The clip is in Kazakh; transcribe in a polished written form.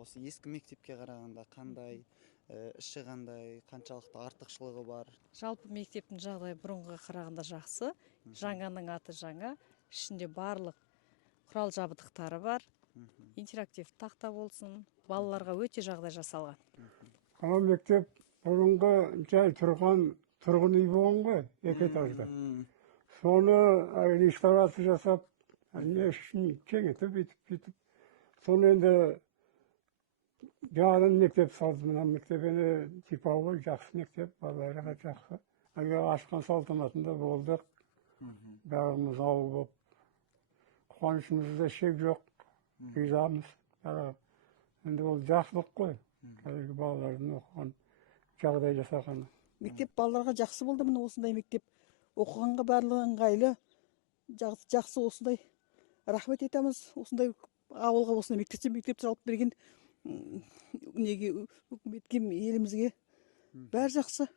Осы ескі мектепке қарағанда қандай, іші қандай, қаншалықты артықшылығы бар? Жалпы мектептің жағдайы бұрынғыға қарағанда жақсы. Жаңаның аты жаңа. Ішінде барлық құрал жабдықтары бар. Интерактив тақта болсын. Балаларға өте жағдай жасалған. Ана мектеп бұрынғы жай тұрғын үй болған ғой, екі этажда. Соны реставрация жасап, не үшін кеңейтіп, бүйтіп. Соны енді жаңадан мектеп салды. Мына мектеп енді типовой жақсы мектеп, балаларға жақсы. Әлгі ашқан салтанатында болдық. Бәріміз ауыл болып. Қуанышымызда шек жоқ. Ризамыз. Енді ол жақсылық қой. Қазіргі балалардың оқыған жағдай жасағаны. Мектеп балаларға жақсы болды. Міне осындай мектеп оқығанға барлығы ыңғайлы. Жақсы осындай. Рахмет етеміз. Осындай ауылға осындай мектеп салып берген неге үкіметке, елімізге бәрі жақсы.